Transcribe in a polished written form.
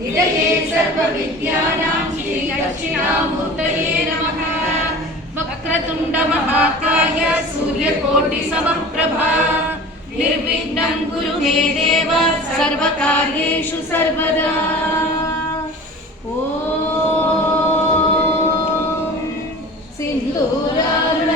निधये सर्वविद्यानां श्रीदक्षिणामूर्तये नमः। वक्रतुण्ड महाकाय सूर्यकोटिसमप्रभा निर्विघ्नं कुरु मे देव सर्वकार्येषु सर्वदा। ॐ सिन्दूरारुण